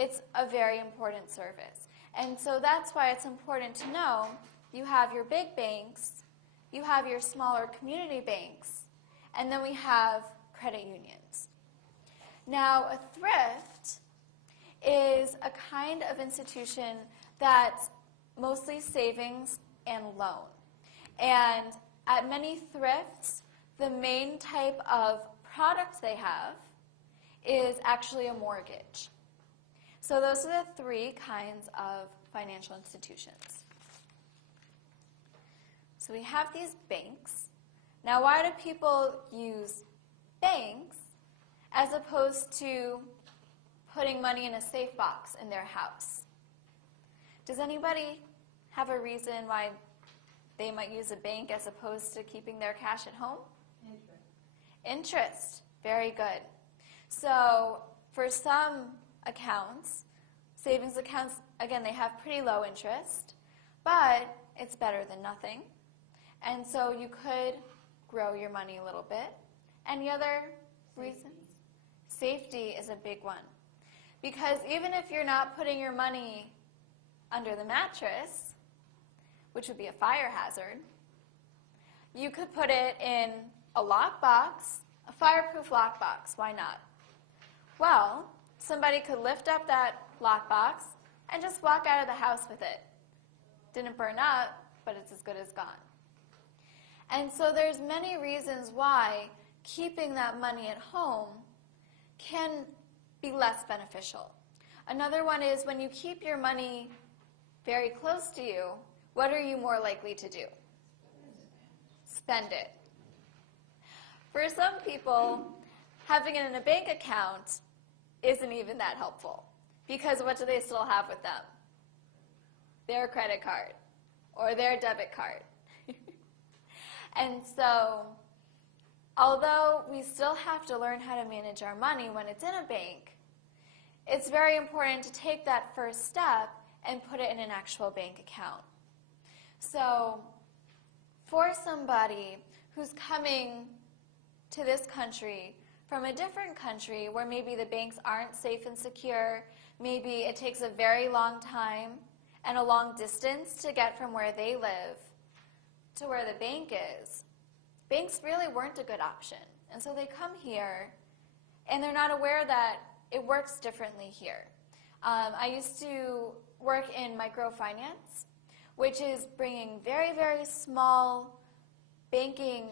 it's a very important service. And so that's why it's important to know you have your big banks, you have your smaller community banks, and then we have credit unions. Now, a thrift is a kind of institution that's mostly savings and loan. And at many thrifts, the main type of product they have is actually a mortgage. So those are the three kinds of financial institutions. So we have these banks. Now, why do people use banks as opposed to putting money in a safe box in their house? Does anybody have a reason why they might use a bank as opposed to keeping their cash at home? Interest. Very good. So for some accounts, savings accounts, again, they have pretty low interest, but it's better than nothing. And so you could grow your money a little bit. Any other reasons? Safety is a big one. Because even if you're not putting your money under the mattress, which would be a fire hazard, you could put it in a lockbox, a fireproof lockbox. Why not? Well, somebody could lift up that lockbox and just walk out of the house with it. Didn't burn up, but it's as good as gone. And so there's many reasons why keeping that money at home can be less beneficial. Another one is when you keep your money very close to you, what are you more likely to do? Spend it. For some people, having it in a bank account isn't even that helpful, because what do they still have with them? Their credit card or their debit card. And so, although we still have to learn how to manage our money when it's in a bank, it's very important to take that first step and put it in an actual bank account. So, for somebody who's coming to this country from a different country where maybe the banks aren't safe and secure, maybe it takes a very long time and a long distance to get from where they live to where the bank is, banks really weren't a good option. And so they come here, and they're not aware that it works differently here. I used to work in microfinance, which is bringing very, very small banking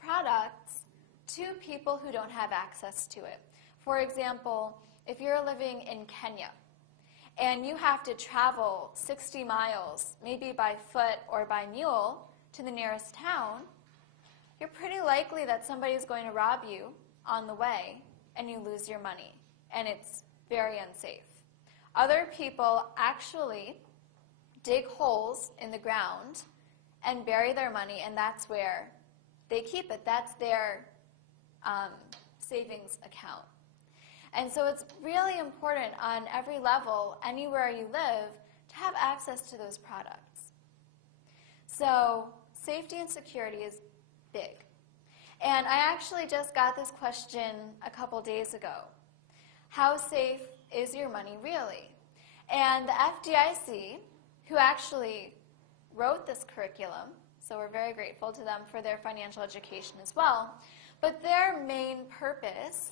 products to people who don't have access to it. For example, if you're living in Kenya, and you have to travel 60 miles, maybe by foot or by mule, to the nearest town, you're pretty likely that somebody's going to rob you on the way and you lose your money, and it's very unsafe. Other people actually dig holes in the ground and bury their money, and that's where they keep it. That's their savings account. And so it's really important on every level, anywhere you live, to have access to those products. So safety and security is big. And I actually just got this question a couple days ago. How safe is your money really? And the FDIC, who actually wrote this curriculum, so we're very grateful to them for their financial education as well, but their main purpose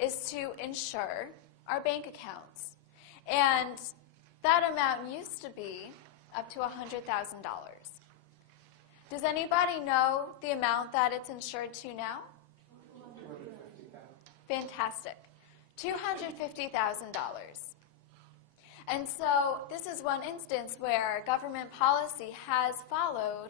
is to insure our bank accounts. And that amount used to be up to $100,000. Does anybody know the amount that it's insured to now? Fantastic. $250,000. And so this is one instance where government policy has followed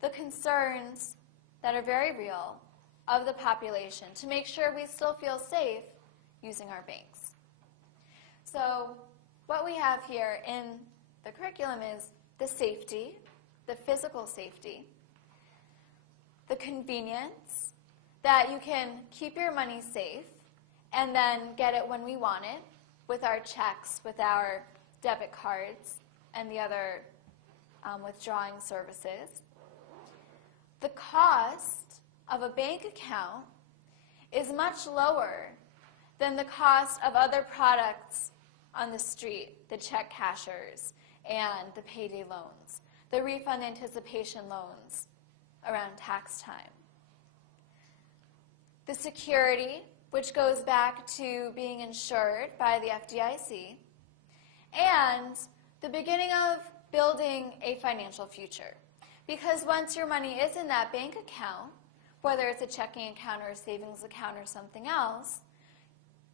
the concerns that are very real of the population to make sure we still feel safe using our banks. So what we have here in the curriculum is the safety, the physical safety, the convenience, that you can keep your money safe and then get it when we want it with our checks, with our debit cards, and the other withdrawing services. The cost of a bank account is much lower than the cost of other products on the street, the check cashers and the payday loans, the refund anticipation loans around tax time. The security, which goes back to being insured by the FDIC, and the beginning of building a financial future. Because once your money is in that bank account, whether it's a checking account or a savings account or something else,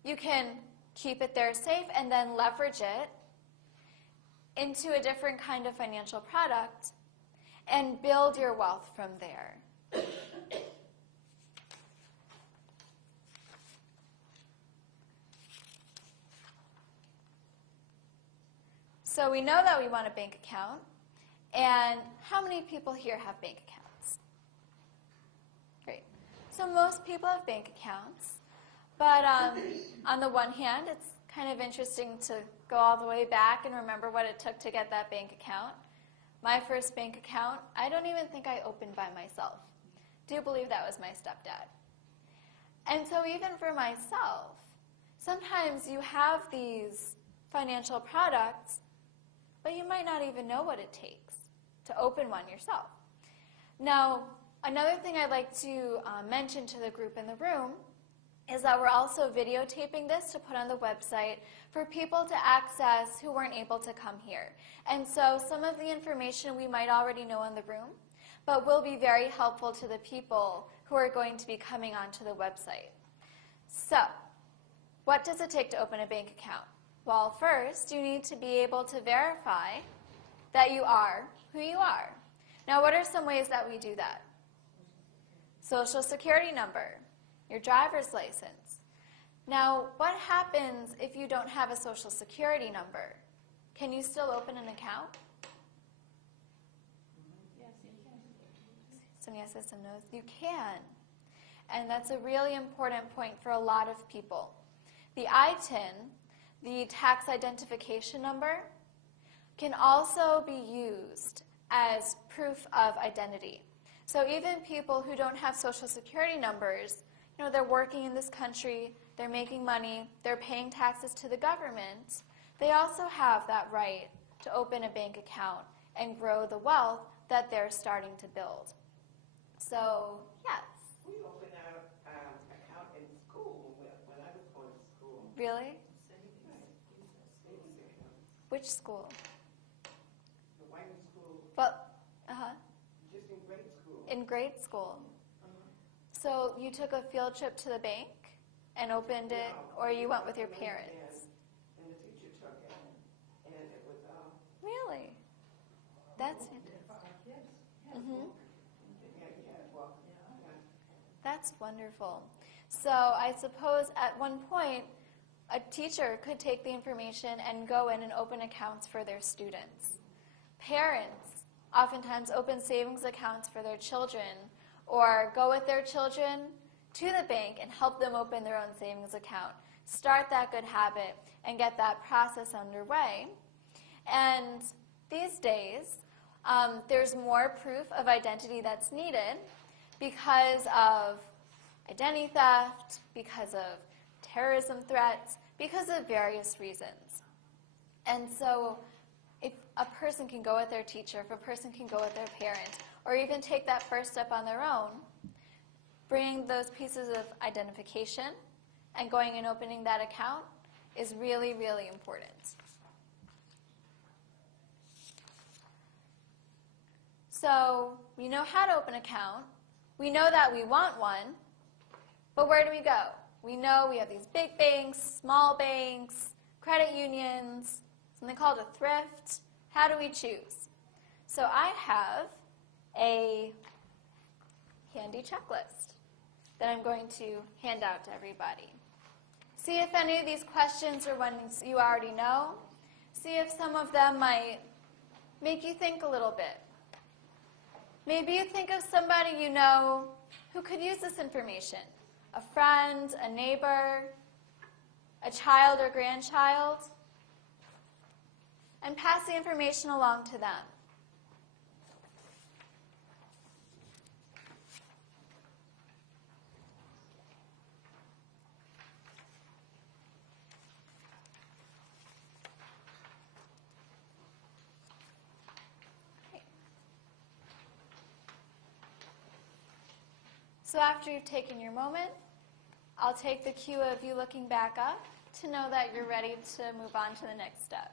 you can keep it there safe and then leverage it into a different kind of financial product and build your wealth from there. So we know that we want a bank account. And how many people here have bank accounts? Great. So most people have bank accounts. But on the one hand, it's kind of interesting to go all the way back and remember what it took to get that bank account. My first bank account, I don't even think I opened by myself. Do believe that was my stepdad. And so even for myself, sometimes you have these financial products, but you might not even know what it takes to open one yourself. Now, another thing I'd like to mention to the group in the room is that we're also videotaping this to put on the website for people to access who weren't able to come here. And so some of the information we might already know in the room, but will be very helpful to the people who are going to be coming onto the website. So, what does it take to open a bank account? Well, first, you need to be able to verify that you are who you are. Now, what are some ways that we do that? Social security number, your driver's license. Now, what happens if you don't have a social security number? Can you still open an account? Yes, you can. Some yeses, some no's. You can. And that's a really important point for a lot of people. The ITIN, the tax identification number, can also be used as proof of identity. So even people who don't have social security numbers, you know, they're working in this country, they're making money, they're paying taxes to the government, they also have that right to open a bank account and grow the wealth that they're starting to build. So, yes. We opened our account in school when I was going to school. Really? Savings account. Which school? The White school, Well, just in grade school. in grade school. So you took a field trip to the bank and opened it, No, or you went with your and- parents? And the teacher took it, and it was, Really? That's fantastic. Mhm. well, That's wonderful. So I suppose at one point, a teacher could take the information and go in and open accounts for their students. Parents oftentimes open savings accounts for their children or go with their children to the bank and help them open their own savings account. Start that good habit and get that process underway. And these days, there's more proof of identity that's needed because of identity theft, because of terrorism threats, because of various reasons. And so if a person can go with their teacher, if a person can go with their parent, or even take that first step on their own, bringing those pieces of identification and going and opening that account is really, really important. So we know how to open an account. We know that we want one. But where do we go? We know we have these big banks, small banks, credit unions, something called a thrift. How do we choose? So I have a handy checklist that I'm going to hand out to everybody. See if any of these questions are ones you already know. See if some of them might make you think a little bit. Maybe you think of somebody you know who could use this information. A friend, a neighbor, a child or grandchild. And pass the information along to them. So after you've taken your moment, I'll take the cue of you looking back up to know that you're ready to move on to the next step.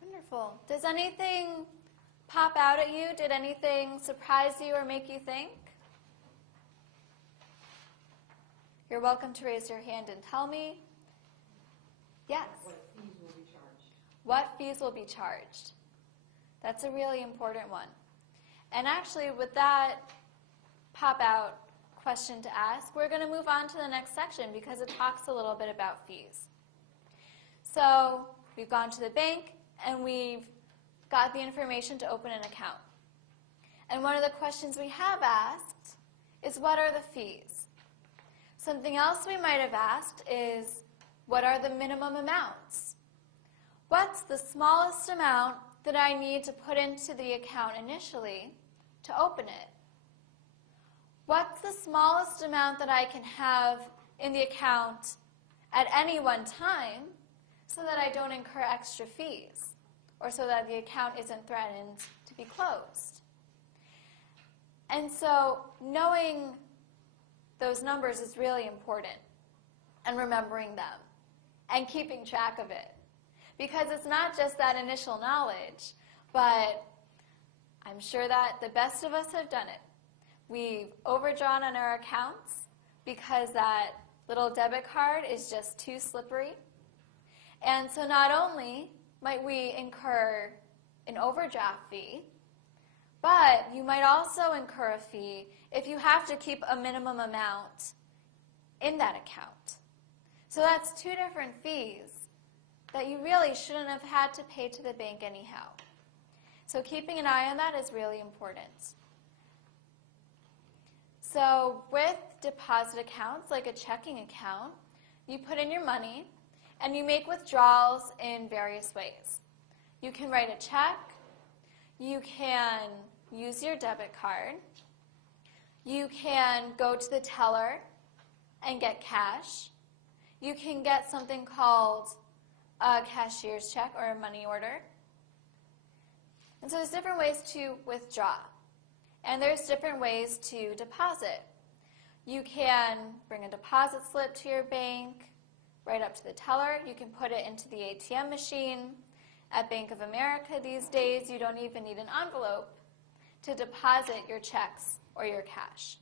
Wonderful. Does anything pop out at you? Did anything surprise you or make you think? You're welcome to raise your hand and tell me. Yes. What fees will be charged? What fees will be charged? That's a really important one. And actually, with that pop-out question to ask, we're going to move on to the next section because it talks a little bit about fees. So we've gone to the bank and we've got the information to open an account. And one of the questions we have asked is, what are the fees? Something else we might have asked is, what are the minimum amounts? What's the smallest amount that I need to put into the account initially to open it? What's the smallest amount that I can have in the account at any one time so that I don't incur extra fees, or so that the account isn't threatened to be closed? And so knowing those numbers is really important, and remembering them and keeping track of it. Because it's not just that initial knowledge, but I'm sure that the best of us have done it. We've overdrawn on our accounts because that little debit card is just too slippery. And so not only might we incur an overdraft fee, but you might also incur a fee if you have to keep a minimum amount in that account. So that's two different fees that you really shouldn't have had to pay to the bank anyhow. So keeping an eye on that is really important. So with deposit accounts, like a checking account, you put in your money and you make withdrawals in various ways. You can write a check, you can use your debit card, you can go to the teller and get cash, you can get something called a cashier's check or a money order. And so there's different ways to withdraw. And there's different ways to deposit. You can bring a deposit slip to your bank, right up to the teller. You can put it into the ATM machine. At Bank of America these days, you don't even need an envelope to deposit your checks or your cash.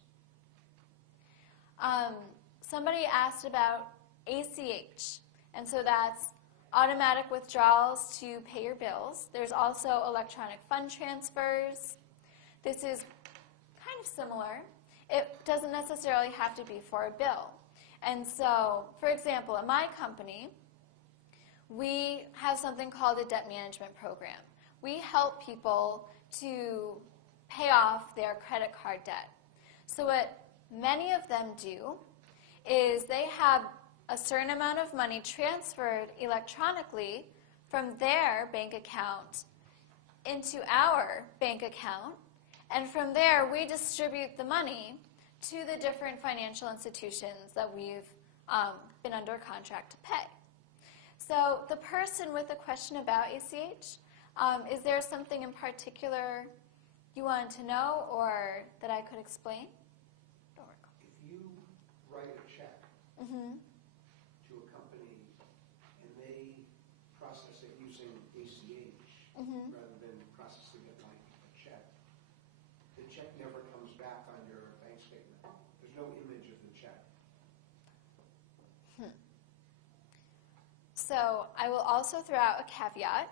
Somebody asked about ACH, and so that's automatic withdrawals to pay your bills. There's also electronic fund transfers. This is kind of similar. It doesn't necessarily have to be for a bill. And so, for example, at my company, we have something called a debt management program. We help people to pay off their credit card debt. So what many of them do is they have a certain amount of money transferred electronically from their bank account into our bank account, and from there we distribute the money to the different financial institutions that we've been under contract to pay. So the person with the question about ACH, is there something in particular you wanted to know or that I could explain? If you write a check to a company and they process it using ACH rather than processing it like a check, the check never comes back on your bank statement. There's no image of the check. So I will also throw out a caveat.